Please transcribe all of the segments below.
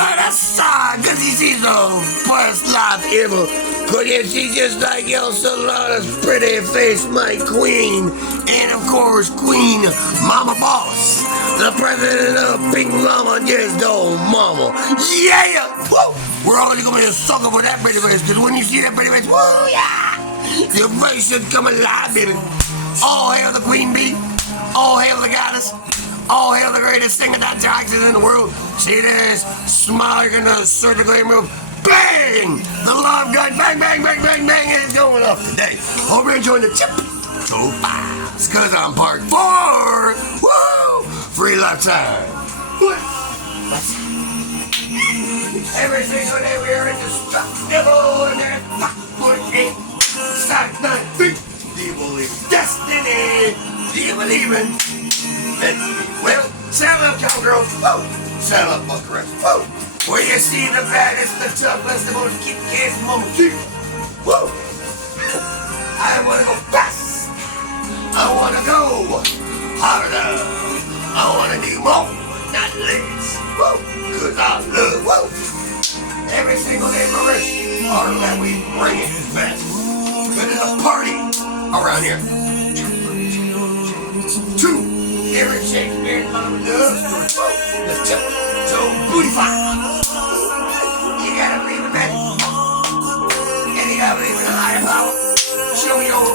But I saw, cause she's the first life ever. Cause yeah, she's just like El Solana's pretty face, my queen. And of course, Queen Mama Boss. The president of Pink Mama, just the mama. Yeah! Woo! We're already gonna be a sucker for that pretty face, cause when you see that pretty face, woo, yeah! Your face should come alive, baby. All hail the queen bee. All hail the goddess. All hail the greatest singer dancer actress in the world. See this? Smile, you're gonna surgically remove. Bang! The love gun, bang, bang, bang, bang, bang, and it's going off today. Hope you're enjoying the chip. 2 5, cause I'm part 4. Woo! Free lifetime. Every single day we are indestructible and there's fucking inside 9 feet. Do you believe in destiny? Do you believe in well, saddle up, cowgirls. Whoa! Saddle up, buckaroo. Whoa! Where you see the baddest, the toughest, the most kick-ass monkey. Whoa! I wanna go fast. I wanna go harder. I wanna do more, not less. Whoa! Cause I love, whoa! Every single day, Maurice, our that we bring it fast. But it's a party around here. 2. Every Shakespeare love story. Let's jump. So booty fire. You gotta believe in that. And you gotta believe in a higher power. Show me your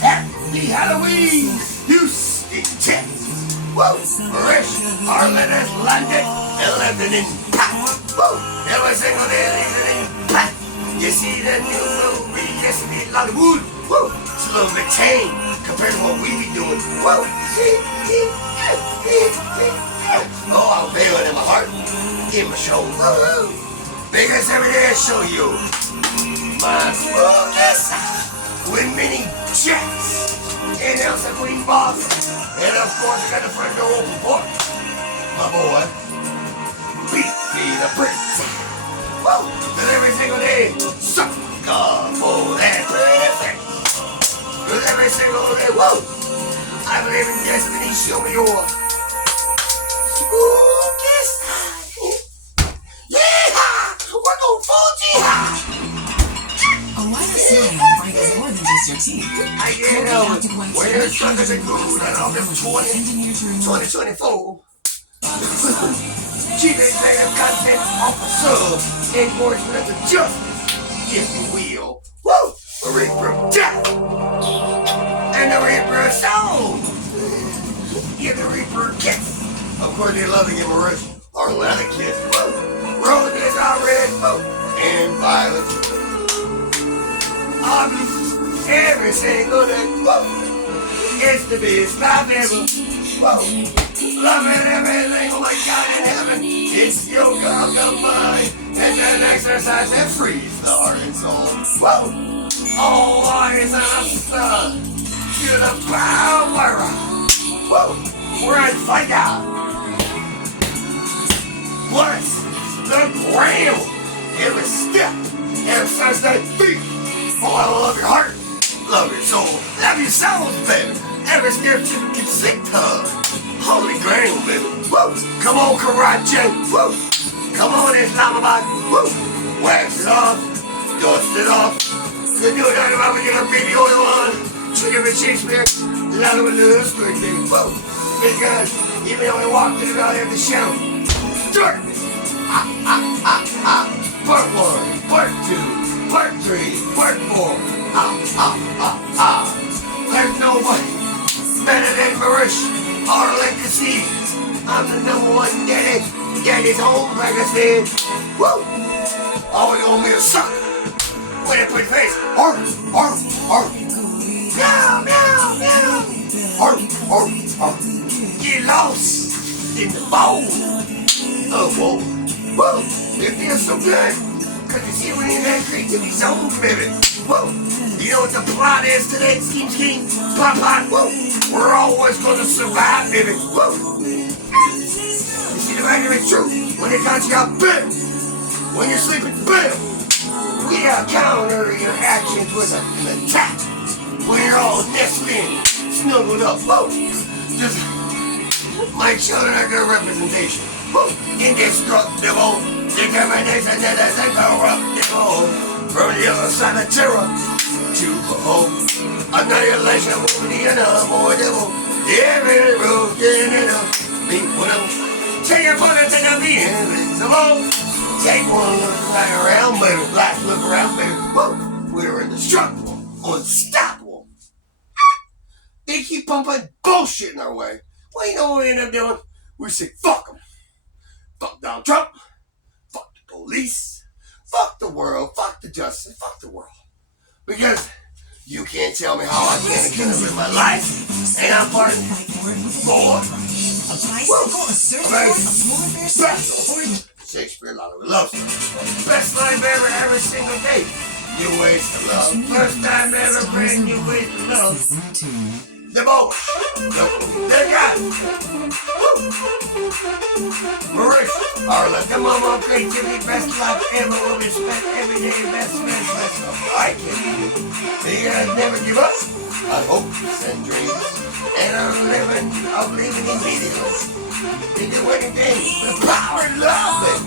Happy Halloween, Houston, Texas. Whoa, Fresh, Arlenna's London, 11 in pack. Whoa, every single day, 11 in pack. You see the new movie, yes, we need Hollywood. Whoa, it's a little bit tame compared to what we be doing. Whoa, oh, I'll feel it in my heart, in my shoulder. Whoa, biggest every day I show you my focus with many jets and Elsa Queen Boss. And of course, I got the front door open for my boy, Beefy the Prince. Whoa, and every single day, suck for that pretty thing. Cause every single day, whoa, I believe in destiny, show me your spooky side. Yeehaw! We're going full jihad! A lighter smile brightens more than just your teeth. I get know, we're sucker the good and all this 2024. Chief Executive Content Officer, Enforcement of Justice, if you will. Woo! The Reaper of Death and the Reaper of Soul. Yeah, the Reaper of Kiss. Of course, they're loving him, Maurice. Or leather kiss. Woo! Roses are red, woo! And violet. Every single day, woo! It's the best life ever. Woo! Loving everything, oh my God, in heaven. It's yoga of the mind. It's an exercise that frees the heart and soul. Whoa! All eyes on the sun. To the power. Whoa! We're on fight out. Bless the ground. Every step. Every Sunday beat. Oh, I love your heart. Love your soul. Love your souls, baby. Every step you can sing to. Holy ground, baby. Woo! Come on, Karachi. Woo! Come on, Islamabad. Woo! Wax it off. Dust it off. The new dynamite, we get our baby oil on. Chicken with Shakespeare. Louder with the spoon, baby. Woo! Because even though we walk through the valley of the shadow, darkness. Part 1, Part 2, Part 3, Part 4. There's nobody better than Maurice. Our legacy. I'm the #1 daddy. Daddy's home legacy. Woo! Always gonna be a sucker. With that pretty face. Arf, arf, arf. Meow, meow, meow. Arf, arf, arf. Get lost in the bowl. Oh, whoa. Woo! It feels so good. Cause you see when you're in that creativity zone, baby. Woo! You know what the plot is today? Scheme, plot, woo! We're always gonna survive, baby. Woo! You see the matter is true. When it got you out, bam! When you're sleeping, bam! We gotta counter your actions with an attack. When you're all nestled in, snuggled up, woo! Just My children are good representation. Woo! Indestructible. Determination that is incorruptible. From the other side of terror to behold. Annihilation will be unavoidable. Every road in a people know. Take your opponent to the invisible. Take one look right around, baby. Last look around, baby. Woo! We're indestructible. Unstoppable. They keep pumping bullshit in our way. Well, you know what we end up doing? We say, fuck them. Fuck Donald Trump. Fuck the police. Fuck the world. Fuck the justice. Fuck the world. Because you can't tell me how I can live my life. And I'm part of more. A bicycle, a surfboard, a polar bear, Special. Shakespeare, a lot of love. Best life ever, every single day. You waste the love. First time ever, friend, you waste the love. The boat. The guy. Marish. Arla, the momma, creativity, best life ever will be spent every day. Best life. I can't. You guys never give up. I hope and dreams. And I'm leaving immediately. You do anything. The power of love, baby.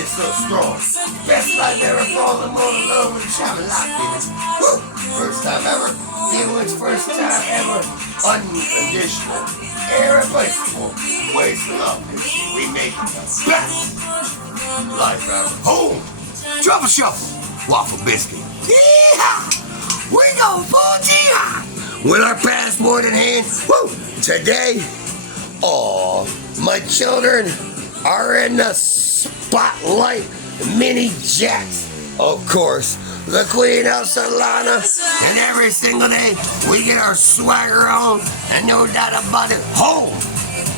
It's so strong. Best life ever, falling more in love with Shamalak, baby. Woo! First time ever. It was first time ever. Unconditional. Irreplaceable. Ways to love, baby. We make the best life ever. Home. Truffle shuffle. Waffle biscuit. Yeehaw! We go full jihad. With our passport in hand. Woo! Today, all my children are in the spotlight. Mini jets, of course. The Queen of Solana. And every single day, we get our swagger on. And no doubt about it, home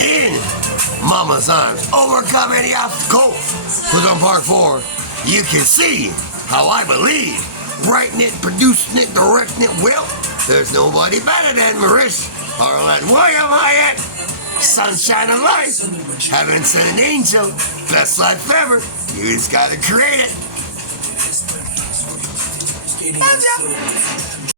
in Mama's arms. Overcome any obstacle. Because on part 4, you can see how I believe. Writing it, producing it, directing it well. There's nobody better than Marish, Harlan, William Hayat, sunshine of life, heaven sent an angel, best life ever. You just gotta create it.